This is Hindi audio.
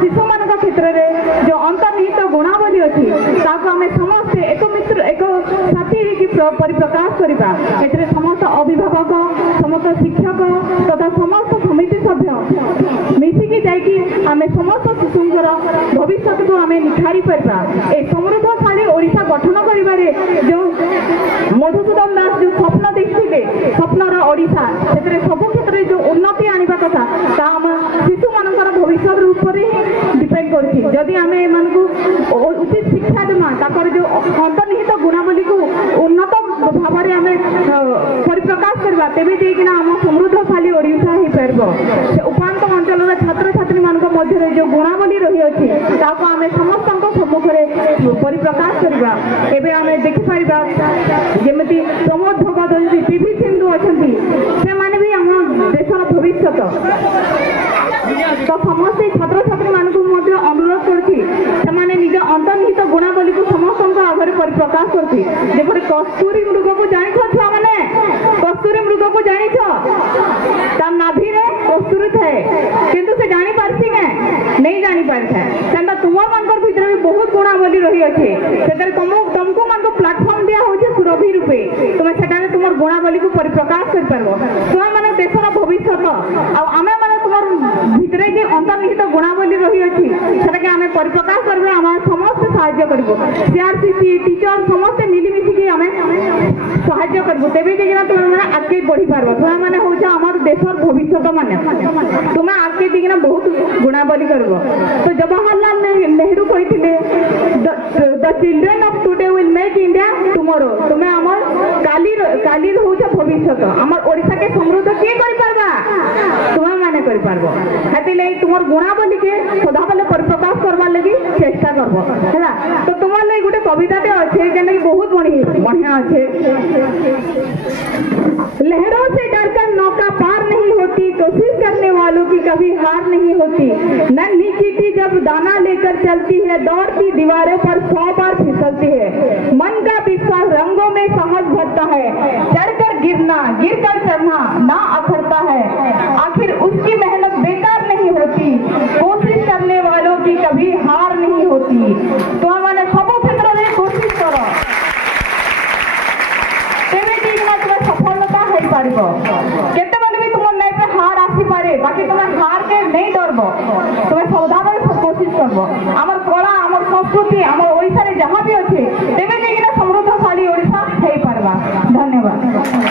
शिशु मान क्षेत्र में जो अंतर्निहित गुणावली अच्छी आम समस्ते एक मित्र एक साथी परिप्रकाश करवा ए समस्त अभिभावक समस्त शिक्षक तथा समस्त समिति सभ्य मिसिकी जाकि आम समस्त शिशुंर भविष्य को आम निखारी पार्बा ए समृद्धशाली ओडिशा गठन करिबारे जो मधुसूदन दास जो स्वप्न देखते स्वप्नर ओडिशा से सब क्षेत्र में जो उन्नति आनिबा कथा ता आम शिशु मानकर भविष्य ऊपर ही डिपेंड करछि जदि आम एमानकु उचित शिक्षा देमा ताकर जो अंतर्निहित गुणावली को उन्नत भाव में आम परिप्रकाश करवा तेबे जेकिना आम समृद्धशाली ओडिशा ही पारबो से उपांत अंचल छात्र छात्री मानक मध्य जो गुणावली रही अछि ताको आम समस्त सम्मुख में परिप्रकाश करवा एबे आम देखि पारिबा जेमति प्रमोद भगत पीवी सिंधु अछंती से माने भी हम देशर भविष्य तो समस्त छात्र छात्री मानक अनुरोध करछि से निज अंतर्निहित गुणावली को समस्त आगे परिप्रकाश करछि जेपरि कस्तूरी मृग को जानि छुआ माने कस्तूरी मृग को जानि ता नाभि रे कस्तूरी थाए किंतु से जानि पारछि के नहीं जानि पारछे सेंटा तुमर मानकर भीतर भी बहुत गुणावली रही अछि सेकर तुमको मानको प्लेटफॉर्म दिया होछि सुरभि रूपे तुम सेटाने तुमर गुणावली को परिप्रकाश कर परबो तुम माने देशर भविष्य आ आमे माने तुमर भीतर जे अंतर्निहित गुणावली रही अछि सेटा के आमे परिप्रकाश करबे आम समस्त सहायता करबो सीआरसीसी टीचर समस्त मिलिमिशि के आमे सहायता करबो तेबे जे तुम माने आगे बढ़ी पारबो तुम माने होछ हमर देशर भविष्य माने तुम आगे दिना बहुत गुणावली करबो तो जवाहरलाल नेहरू कहिथिले the children of today will make India tomorrow तुमे हमर काली होछ भविष्य हमर ओडिसा के समृद्ध के करि पारबा तुम माने करि पारबो हाति ले तुमर गुणावली के सदा बेले परिप्रकाश करबा लागि चेष्टा करबो हैला तो तुमर ले गुटे कविताटे अछि जेना कि बहुत बढ़िया अछि लहरों से डरकर नौका पार नहीं होती कोशिश करने वालों की कभी हार नहीं होती नन्ही चींटी जब दाना लेकर चलती है दौड़ती दीवारों पर 100 बार फिसलती है मन का विश्वास रंगों में साहस भरता है चढ़कर गिरना गिरकर चढ़ना ना अखरता है आखिर उसकी मेहनत बेकार नहीं होती कोशिश करने वालों की कभी हार नहीं होती तो मैंने सब क्षेत्र में कोशिश करो सफलता है पारिबो केते बेले भी तुम लाइफ में हार आसी पारे बाकी तुम हार के नहीं डरबो तुम सदाबेले कोशिश करबो हमर कला हमर संस्कृति हमर ओडिसा रे जहां भी अछि तेबे जेकिना समृद्धशाली ओडिसा हेई पारबा धन्यवाद।